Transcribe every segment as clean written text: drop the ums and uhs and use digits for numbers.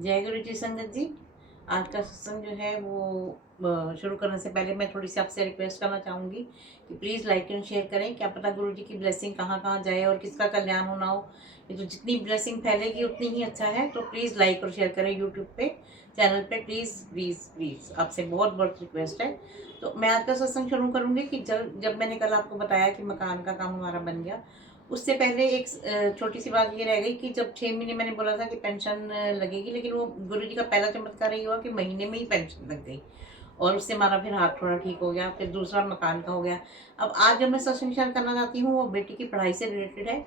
जय गुरु जी संगत जी। आज का सत्संग जो है वो शुरू करने से पहले मैं थोड़ी सी आपसे रिक्वेस्ट करना चाहूँगी कि प्लीज़ लाइक एंड शेयर करें। क्या पता गुरु जी की ब्लेसिंग कहाँ कहाँ जाए और किसका कल्याण होना हो। ये तो जितनी ब्लेसिंग फैलेगी उतनी ही अच्छा है। तो प्लीज़ लाइक और शेयर करें यूट्यूब पे, चैनल पे। प्लीज़ प्लीज़ प्लीज़ आपसे बहुत बहुत रिक्वेस्ट है। तो मैं आज का सत्संग शुरू करूँगी कि जब जब मैंने कल आपको बताया कि मकान का काम हमारा बन गया, उससे पहले एक छोटी सी बात ये रह गई कि जब 6 महीने मैंने बोला था कि पेंशन लगेगी, लेकिन वो गुरु जी का पहला चमत्कार ये हुआ कि महीने में ही पेंशन लग गई। और उससे हमारा फिर हाथ थोड़ा ठीक हो गया, फिर दूसरा मकान का हो गया। अब आज जब मैं सत्संग शेयर करना चाहती हूँ वो बेटी की पढ़ाई से रिलेटेड है।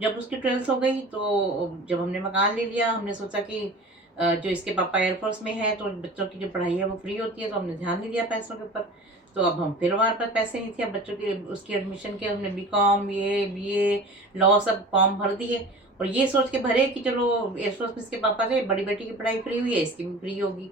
जब उसकी 12th हो गई तो जब हमने मकान ले लिया, हमने सोचा कि जो इसके पापा एयरफोर्स में है तो बच्चों की जो पढ़ाई है वो फ्री होती है, तो हमने ध्यान नहीं दिया पैसों के ऊपर। तो अब हम फिर हमारे पास पैसे नहीं थे। अब बच्चों के उसकी एडमिशन के हमने बीकॉम, ये बीए, लॉ सब फॉर्म भर दिए और ये सोच के भरे कि चलो एयरफोर्स में इसके पापा थे, बड़ी बेटी की पढ़ाई फ्री हुई है, इसकी भी फ्री होगी।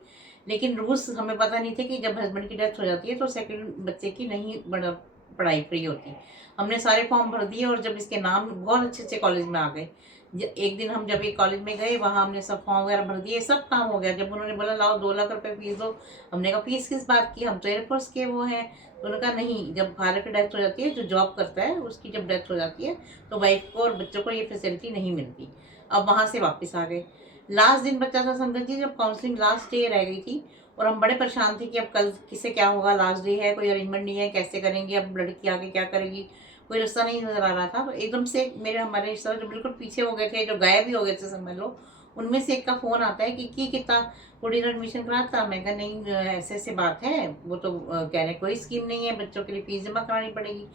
लेकिन रूल्स हमें पता नहीं थे कि जब हस्बैंड की डेथ हो जाती है तो सेकंड बच्चे की नहीं बड़ा पढ़ाई फ्री होती। हमने सारे फॉर्म भर दिए और जब इसके नाम बहुत अच्छे अच्छे कॉलेज में आ गए, एक दिन हम जब एक कॉलेज में गए, वहाँ हमने सब फॉर्म वगैरह भर दिए, सब काम हो गया। जब उन्होंने बोला लाओ 2 लाख रुपए फीस दो, हमने कहा फीस किस बात की, हम तो एयरफोर्स के वो हैं। तो उन्होंने कहा नहीं, जब फादर की डेथ हो जाती है, जो जॉब करता है उसकी जब डेथ हो जाती है तो वाइफ को और बच्चों को ये फैसिलिटी नहीं मिलती। अब वहाँ से वापस आ गए। लास्ट दिन बच्चा था संगत जी, जब काउंसलिंग लास्ट डे रह गई थी और हम बड़े परेशान थे कि अब कल किससे क्या होगा, लास्ट डे है, कोई अरेंजमेंट नहीं है, कैसे करेंगे, अब लड़की आगे क्या करेगी, कोई रास्ता नहीं नजर आ रहा था। तो एकदम से मेरे हमारे रिश्तेदार जो बिल्कुल पीछे हो गए थे, जो गायब भी हो गए थे समझ लो, उनमें से एक का फोन आता है कि कितना कुड़ी ने एडमिशन कराता। मैं कहा नहीं, ऐसे ऐसे बात है, वो तो कह रहे कोई स्कीम नहीं है, बच्चों के लिए फीस जमा करानी पड़ेगी।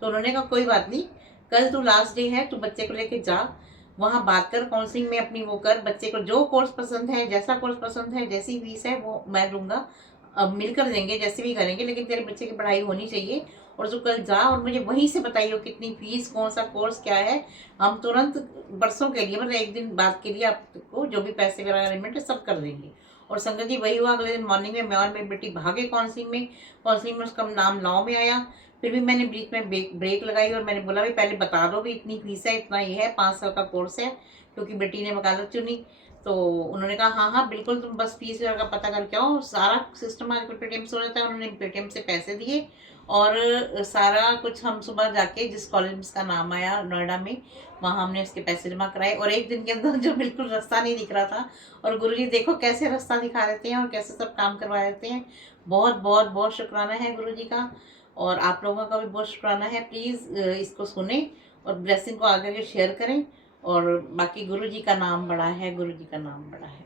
तो उन्होंने कहा कोई बात नहीं, कल तू लास्ट डे है, तू बच्चे को लेके जा, वहाँ बात कर, काउंसलिंग में अपनी वो कर, बच्चे को जो कोर्स पसंद है, जैसा कोर्स पसंद है, जैसी फीस है वो मैं दूंगा, अब मिलकर देंगे, जैसे भी करेंगे, लेकिन तेरे बच्चे की पढ़ाई होनी चाहिए। और तू कल जा और मुझे वहीं से बताइए कितनी फीस, कौन सा कोर्स क्या है। हम तुरंत बरसों के लिए, मतलब एक दिन बाद के लिए आपको जो भी पैसे वगैरह अरेंजमेंट है सब कर देंगे। और संगत जी वही हुआ। अगले दिन मॉर्निंग में मैं और मेरी बेटी भागे काउंसलिंग में उसका नाम लॉ में आया। फिर भी मैंने बीच में ब्रेक लगाई और मैंने बोला भाई पहले बता दो भी इतनी फीस है, इतना ये है, 5 साल का कोर्स है, क्योंकि बेटी ने वकालत चुनी। तो उन्होंने कहा हाँ हाँ बिल्कुल, तुम बस फीस वगैरह का पता करके आओ, सारा सिस्टम आजकल पेटीएम से हो जाता है। उन्होंने पेटीएम से पैसे दिए और सारा कुछ हम सुबह जाके जिस कॉलेज में इसका नाम आया नोएडा में, वहाँ हमने उसके पैसे जमा कराए। और एक दिन के अंदर जो बिल्कुल रास्ता नहीं दिख रहा था, और गुरुजी देखो कैसे रास्ता दिखा देते हैं और कैसे सब काम करवा देते हैं। बहुत बहुत बहुत शुक्राना है गुरुजी का, और आप लोगों का भी बहुत शुक्राना है। प्लीज़ इसको सुने और ब्लेसिंग को आगे के शेयर करें। और बाकी गुरुजी का नाम बड़ा है, गुरुजी का नाम बड़ा है।